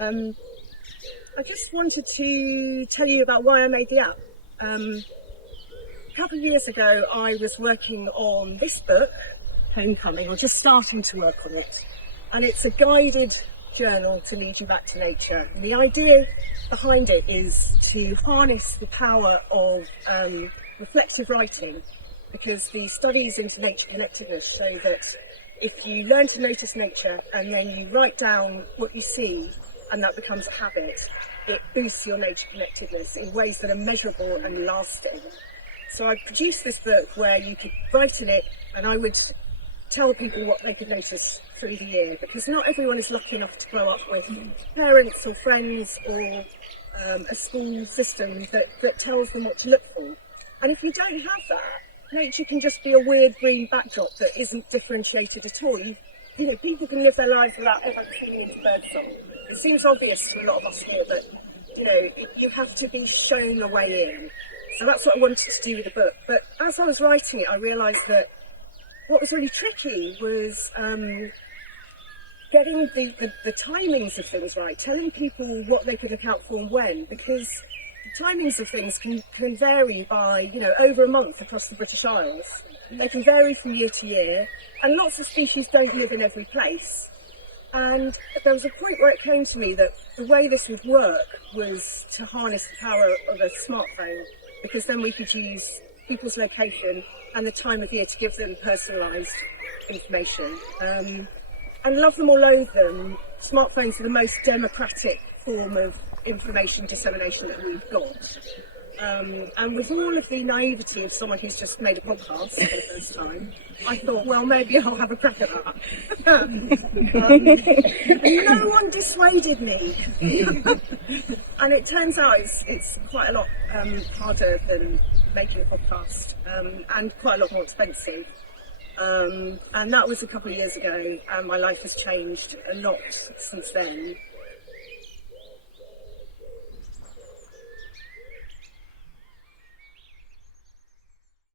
I just wanted to tell you about why I made the app. A couple of years ago, I was working on this book, Homecoming, or just starting to work on it. And it's a guided journal to lead you back to nature. And the idea behind it is to harness the power of reflective writing, because the studies into nature connectedness show that if you learn to notice nature and then you write down what you see and that becomes a habit, it boosts your nature connectedness in ways that are measurable and lasting. So I produced this book where you could write in it and I would tell people what they could notice through the year, because not everyone is lucky enough to grow up with parents or friends or a school system that tells them what to look for. And if you don't have that, nature can just be a weird green backdrop that isn't differentiated at all. You know, people can live their lives without ever tuning into birdsong. It seems obvious to a lot of us here, but you know, you have to be shown the way in. So that's what I wanted to do with the book. But as I was writing it, I realised that what was really tricky was getting the timings of things right, telling people what they could look out for and when, because the timings of things can vary by, you know, over a month across the British Isles. They can vary from year to year, and lots of species don't live in every place. And there was a point where it came to me that the way this would work was to harness the power of a smartphone, because then we could use people's location and the time of year to give them personalised information. And love them or loathe them, smartphones are the most democratic form of information dissemination that we've got. And with all of the naivety of someone who's just made a podcast for the first time, I thought, well, maybe I'll have a crack at that. No one dissuaded me. And it turns out it's quite a lot harder than making a podcast, and quite a lot more expensive. And that was a couple of years ago, and my life has changed a lot since then.